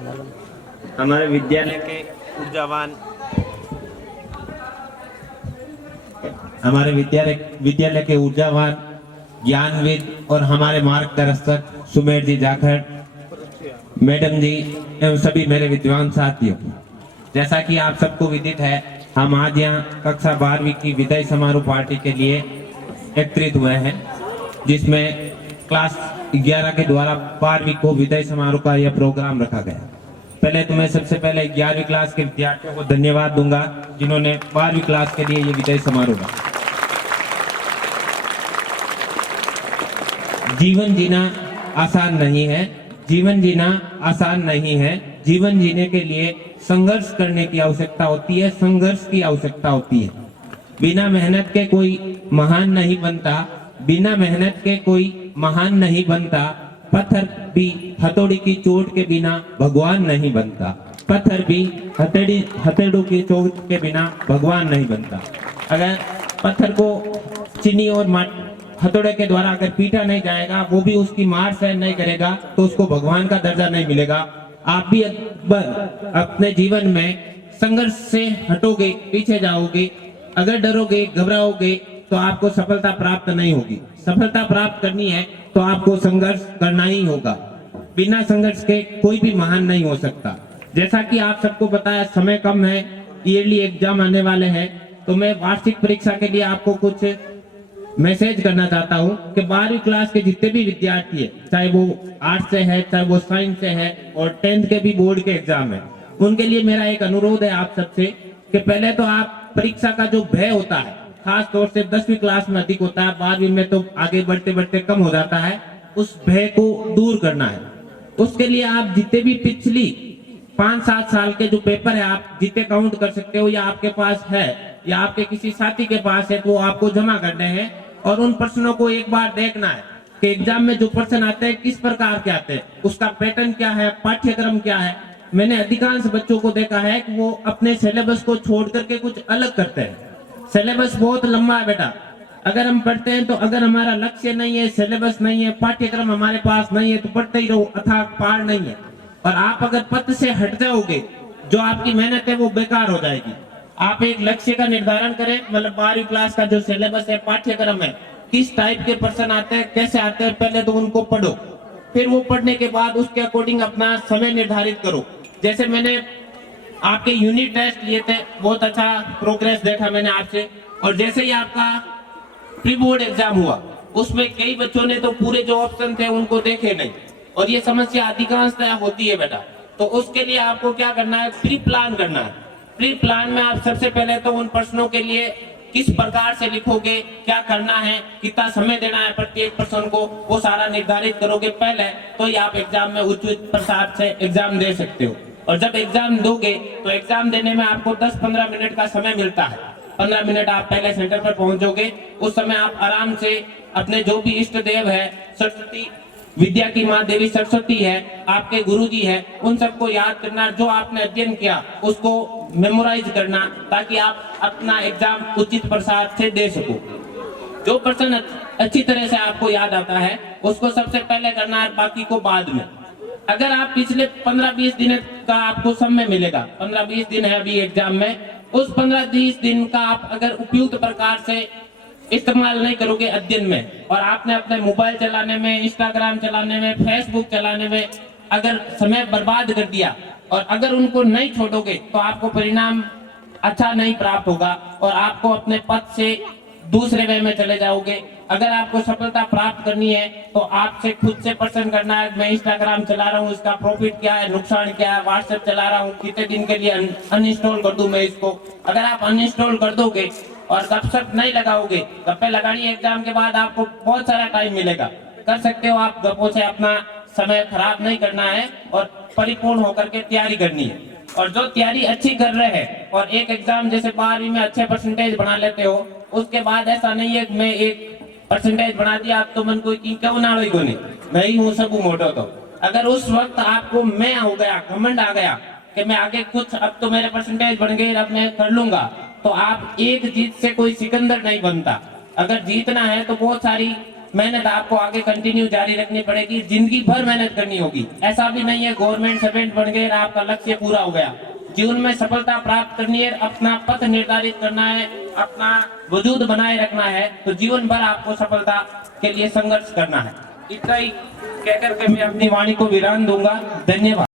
हमारे विद्यालय के ऊर्जावान विद्यालय के ऊर्जावान ज्ञानविद और हमारे मार्गदर्शक सुमेर जी जाखड़, मैडम जी एवं सभी मेरे विद्वान साथियों, जैसा कि आप सबको विदित है, हम आज यहाँ कक्षा 12वीं की विदाई समारोह पार्टी के लिए एकत्रित हुए हैं, जिसमें क्लास 11 के द्वारा 12वीं को विदाई समारोह का यह प्रोग्राम रखा गया। पहले तो मैं सबसे पहले 11वीं क्लास के विद्यार्थियों को धन्यवाद दूंगा जिन्होंने 12वीं क्लास के लिए ये विदाई समारोह रखा। जीवन जीना आसान नहीं है, जीवन जीना आसान नहीं है। जीवन जीने के लिए संघर्ष करने की आवश्यकता होती है, संघर्ष की आवश्यकता होती है। बिना मेहनत के कोई महान नहीं बनता, बिना मेहनत के कोई महान नहीं बनता। पत्थर भी हथौड़ी की चोट के बिना भगवान नहीं बनता, पत्थर भी हथौड़ी की चोट के बिना भगवान नहीं बनता। अगर पत्थर को चीनी और हथौड़े के द्वारा अगर पीटा नहीं जाएगा, वो भी उसकी मार सहन नहीं करेगा, तो उसको भगवान का दर्जा नहीं मिलेगा। आप भी अपने जीवन में संघर्ष से हटोगे, पीछे जाओगे, अगर डरोगे, घबराओगे, तो आपको सफलता प्राप्त नहीं होगी। सफलता प्राप्त करनी है तो आपको संघर्ष करना ही होगा। बिना संघर्ष के कोई भी महान नहीं हो सकता। जैसा कि आप सबको पता है, समय कम है, ईयरली एग्जाम आने वाले हैं, तो मैं वार्षिक परीक्षा के लिए आपको कुछ मैसेज करना चाहता हूं कि 12वीं क्लास के जितने भी विद्यार्थी है, चाहे वो आर्ट्स से है, चाहे वो साइंस से है, और 10th के भी बोर्ड के एग्जाम है, उनके लिए मेरा एक अनुरोध है आप सबसे कि पहले तो आप परीक्षा का जो भय होता है, खास तौर से 10वीं क्लास में अधिक होता है, 12वीं में तो आगे बढ़ते बढ़ते कम हो जाता है, उस भय को दूर करना है। उसके लिए आप जितने भी पिछली 5-7 साल के जो पेपर है, आप जितने काउंट कर सकते हो, या आपके पास है या आपके किसी साथी के पास है, तो वो आपको जमा करने हैं और उन प्रश्नों को एक बार देखना है कि एग्जाम में जो प्रश्न आते हैं किस प्रकार के आते हैं, उसका पैटर्न क्या है, पाठ्यक्रम क्या है। मैंने अधिकांश बच्चों को देखा है कि वो अपने सिलेबस को छोड़ करके कुछ अलग करते हैं। सिलेबस बहुत लंबा है बेटा, अगर हम पढ़ते हैं तो अगर हमारा लक्ष्य नहीं है, सिलेबस नहीं है, पाठ्यक्रम हमारे पास नहीं है, तो पढ़ते ही रहो, अथाह पार नहीं है। और आप अगर पथ से हट जाओगे, जो आपकी मेहनत है वो बेकार हो जाएगी। आप एक लक्ष्य का निर्धारण करें, मतलब 12वीं क्लास का जो सिलेबस है, पाठ्यक्रम है, किस टाइप के प्रश्न आते हैं, कैसे आते हैं, पहले तो उनको पढ़ो। फिर वो पढ़ने के बाद उसके अकॉर्डिंग अपना समय निर्धारित करो। जैसे मैंने आपके यूनिट टेस्ट लिए थे, बहुत अच्छा प्रोग्रेस देखा मैंने आपसे, और जैसे ही आपका प्री बोर्ड एग्जाम हुआ, उसमें कई बच्चों ने तो पूरे जो ऑप्शन थे उनको देखे नहीं, और ये समस्या अधिकांशतः होती है बेटा। तो उसके लिए आपको क्या करना है, प्री प्लान करना है। प्री प्लान में आप सबसे पहले तो उन प्रश्नों के लिए किस प्रकार से लिखोगे, क्या करना है, कितना समय देना है प्रत्येक प्रश्न को, वो सारा निर्धारित करोगे पहले, तो ही आप एग्जाम में उचित प्रकार से एग्जाम दे सकते हो। और जब एग्जाम दोगे तो एग्जाम देने में आपको 10-15 मिनट का समय मिलता है। 15 मिनट आप पहले सेंटर पर पहुंचोगे, उस समय आप आराम से अपने जो भी इष्ट देव है, सरस्वती विद्या की माँ देवी सरस्वती है, आपके गुरुजी है, उन सबको याद करना, जो आपने अध्ययन किया उसको मेमोराइज करना, ताकि आप अपना एग्जाम उचित प्रसाद से दे सको। जो प्रश्न अच्छी तरह से आपको याद आता है उसको सबसे पहले करना है, बाकी को बाद में। अगर आप पिछले 15-20 दिन का आपको समय मिलेगा, 15-20 दिन है अभी एग्जाम में, उस 15-20 दिन का आप अगर उपयुक्त प्रकार से इस्तेमाल नहीं करोगे अध्ययन में, और आपने अपने मोबाइल चलाने में, इंस्टाग्राम चलाने में, फेसबुक चलाने में अगर समय बर्बाद कर दिया, और अगर उनको नहीं छोड़ोगे, तो आपको परिणाम अच्छा नहीं प्राप्त होगा और आपको अपने पथ से दूसरे वे में चले जाओगे। अगर आपको सफलता प्राप्त करनी है तो आपसे खुद से प्रश्न करना है, मैं इंस्टाग्राम चला रहा हूँ, इसका प्रॉफिट क्या है, नुकसान क्या है, व्हाट्सएप चला रहा हूँ, कितने दिन के लिए अनइंस्टॉल कर दूं मैं इसको। अगर आप अनइंस्टॉल कर दोगे और गपशप नहीं लगाओगे, गप्पे लगानी एग्जाम के बाद आपको बहुत सारा टाइम मिलेगा, कर सकते हो आप गप्पों से, अपना समय खराब नहीं करना है और परिपूर्ण होकर के तैयारी करनी है। और जो तैयारी अच्छी कर रहे हैं और एक एग्जाम जैसे 12वीं में अच्छे परसेंटेज बना लेते हो, उसके बाद ऐसा नहीं है कि मैं एक परसेंटेज बना दिया आप तो मन को क्यों ना हो, नहीं मैं ही हूँ सब मोटो। तो अगर उस वक्त आपको मैं हो गया, घमंड आ गया कि मैं आगे कुछ, अब तो मेरे परसेंटेज बन गए, अब मैं कर लूंगा, तो आप एक जीत से कोई सिकंदर नहीं बनता। अगर जीतना है तो बहुत सारी मेहनत आपको आगे कंटिन्यू जारी रखनी पड़ेगी, जिंदगी भर मेहनत करनी होगी। ऐसा भी नहीं है गवर्नमेंट सर्वेंट बन गए और आपका लक्ष्य पूरा हो गया। जीवन में सफलता प्राप्त करनी है, अपना पथ निर्धारित करना है, अपना वजूद बनाए रखना है, तो जीवन भर आपको सफलता के लिए संघर्ष करना है। इतना ही कहकर के मैं अपनी वाणी को विराम दूंगा। धन्यवाद।